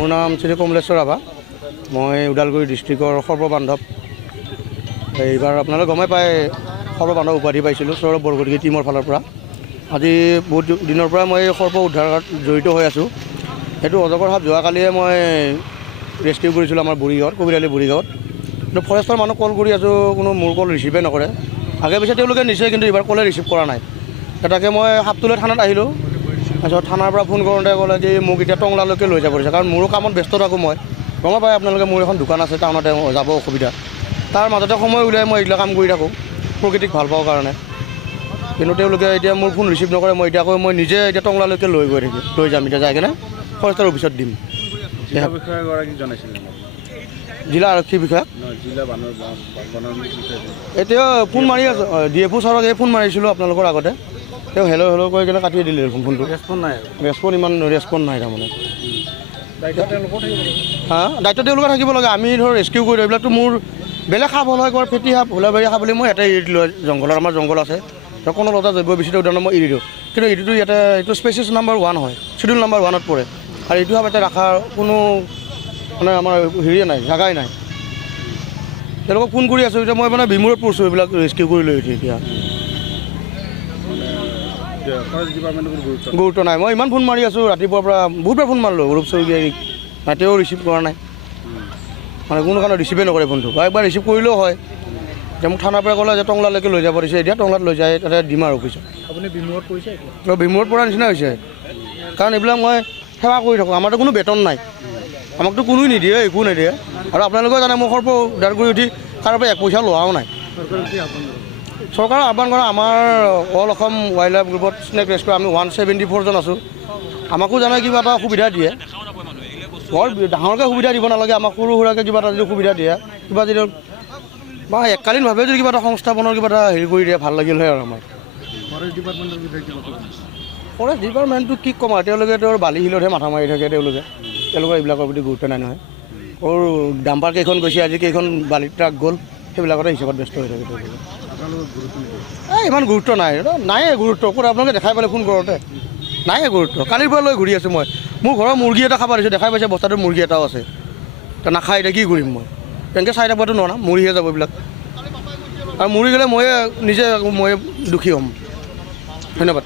মোৰ নাম শ্ৰী কমলেশ্বৰ ৰাভা। মই ওদালগুৰি ডিষ্ট্ৰিক্টৰ সৰ্ববান্ধৱ। এইবাৰ আপোনালোকে গমে পায় সৰ্ববান্ধৱ উপাধি পাইছিলোঁ সৌৰভ বৰগোহাঁই টীমৰ ফালৰ পৰা। আজি বহুত দিনৰ পৰা মই সৰ্প উদ্ধাৰত জড়িত হৈ আছোঁ। সেইটো অজগৰ সাপ যোৱাকালিয়ে মই ৰেস্কিউ কৰিছিলোঁ আমাৰ বুঢ়ীগাঁৱত, কবিৰালি বুঢ়ীগাঁৱত। কিন্তু ফৰেষ্টৰ মানুহ কল কৰি আছোঁ, কোনো মোৰ কল ৰিচিভে নকৰে। আগে পিছে তেওঁলোকে নিছে, কিন্তু এইবাৰ কলে ৰিচিভ কৰা নাই। তাকে মই সাপটো লৈ থানাত আহিলোঁ। তাৰপিছত থানাৰ পৰা ফোন কৰোঁতে ক'লে যে মোক এতিয়া টংলালৈকে লৈ যাব দিছে, কাৰণ মোৰো কামত ব্যস্ত থাকোঁ মই। গম পায় আপোনালোকে, মোৰ এখন দোকান আছে টাউনতে, যাব অসুবিধা। তাৰ মাজতে সময় উলিয়াই মই এইবিলাক কাম কৰি থাকোঁ, প্ৰকৃতিক ভাল পাওঁ কাৰণে। কিন্তু তেওঁলোকে এতিয়া মোৰ ফোন ৰিচিভ নকৰে। মই এতিয়া মই নিজে এতিয়া টংলালৈকে লৈ যাম, এতিয়া যাই কিনে ফৰেষ্টৰ অফিচত দিম। জিলা আৰক্ষী বিষয়া এতিয়া ফোন মাৰি আছোঁ, DFO ছাৰক ফোন মাৰিছিলোঁ আপোনালোকৰ আগতে। তেওঁ হেল্ল' কৈ কিনে কাটিয়ে দিলে ফোনটো। ৰেচপন্দ নাই তাৰমানে। দায়িত্ব তেওঁলোকে থাকিব লাগে। আমি ধৰ ৰেস্কিউ কৰি দিওঁ, এইবিলাকতো মোৰ বেলেগ সাপ হ'ল হয়, ফেটি সাপ, হোলাবাৰী সাপ বুলি মই ইয়াতে এৰি দিলোঁ। জংঘলৰ আমাৰ জংঘল আছে, কোনো লতা জৈৱ বিচিত্ৰ উদ্যানত মই এৰি দিওঁ। কিন্তু এইটোতো ইয়াতে এইটো স্পেচিছ নম্বৰ 1 হয়, চিডিউল নম্বৰ 1ত পৰে। আৰু এইটো সাপ ইয়াতে ৰখাৰ কোনো মানে আমাৰ হেৰিয়ে নাই, জাগাই নাই। তেওঁলোকক ফোন কৰি আছোঁ, এতিয়া মই মানে বিমূৰত পৰিছোঁ এইবিলাক ৰেস্কিউ কৰি লৈ উঠি। এতিয়া গুৰুত্ব নাই। মই ইমান ফোন মাৰি আছোঁ ৰাতিপুৱাৰ পৰা, বহুতবাৰ ফোন মাৰিলোঁ অৰূপ শইকীয়াক, তেওঁ ৰিচিভ কৰা নাই। মানে কোনো কাৰণে ৰিচিভে নকৰে ফোনটো। একবাৰ ৰিচিভ কৰিলেও হয়। এতিয়া মোক থানাৰ পৰা ক'লে যে টংলালৈকে লৈ যাব দিছে। এতিয়া টংলাত লৈ যায়, তাতে দিম আৰু অফিচত। আপুনি বিমূৰত পৰিছে? বিমূৰত পৰা নিচিনা হৈছে, কাৰণ এইবিলাক মই সেৱা কৰি থাকোঁ। আমাৰতো কোনো বেতন নাই, আমাকতো কোনোৱে নিদিয়ে, একো নিদিয়ে। আৰু আপোনালোকেও জানে মই সৰ্প উদ্ধাৰ কৰি উঠি কাৰোবাৰ পৰা 1 পইচা লোৱাও নাই। চৰকাৰক আহ্বান কৰা, আমাৰ অল অসম ৱাইল্ড লাইফ গ্ৰুপত স্নেক ৰেস্কিউ আমি 174 জন আছোঁ। আমাকো জানে কিবা এটা সুবিধা দিয়ে, বৰ ডাঙৰকৈ সুবিধা দিব নালাগে, আমাক সৰু সুৰাকৈ কিবা এটা যদি সুবিধা দিয়ে, কিবা যদি বা এককালীনভাৱে যদি কিবা এটা সংস্থাপনৰ কিবা এটা হেৰি কৰি দিয়ে, ভাল লাগিল হয় আৰু আমাৰ। ফৰেষ্ট ডিপাৰ্টমেণ্টটো কি ক'ম আৰু, তেওঁলোকে তেওঁৰ বালি শিলতহে মাথা মাৰি থাকে। তেওঁলোকৰ এইবিলাকৰ প্ৰতি গুৰুত্ব নাই নহয়। সৰু ডাম্পাৰ কেইখন গৈছে, আজি কেইখন বালি ট্ৰাক গ'ল, সেইবিলাকতে হিচাপত ব্যস্ত হৈ থাকে তেওঁলোকে। ইমান গুৰুত্ব নাই গুৰুত্ব। ক'ত আপোনালোকে দেখাই পালে ফোন কৰোঁতে, নাই গুৰুত্ব। কালিৰ পৰা লৈ ঘূৰি আছোঁ মই। মোৰ ঘৰৰ মুৰ্গী এটা খাব দিছোঁ, দেখাই পাইছে বস্তাটোত মুৰ্গী এটাও আছে। নাখায়, এতিয়া কি কৰিম মই? তেনেকৈ চাই থাকোঁতো নোৱাৰা, মৰিহে যাব এইবিলাক। আৰু মৰি গ'লে ময়ে নিজে দুখী হ'ম। ধন্যবাদ।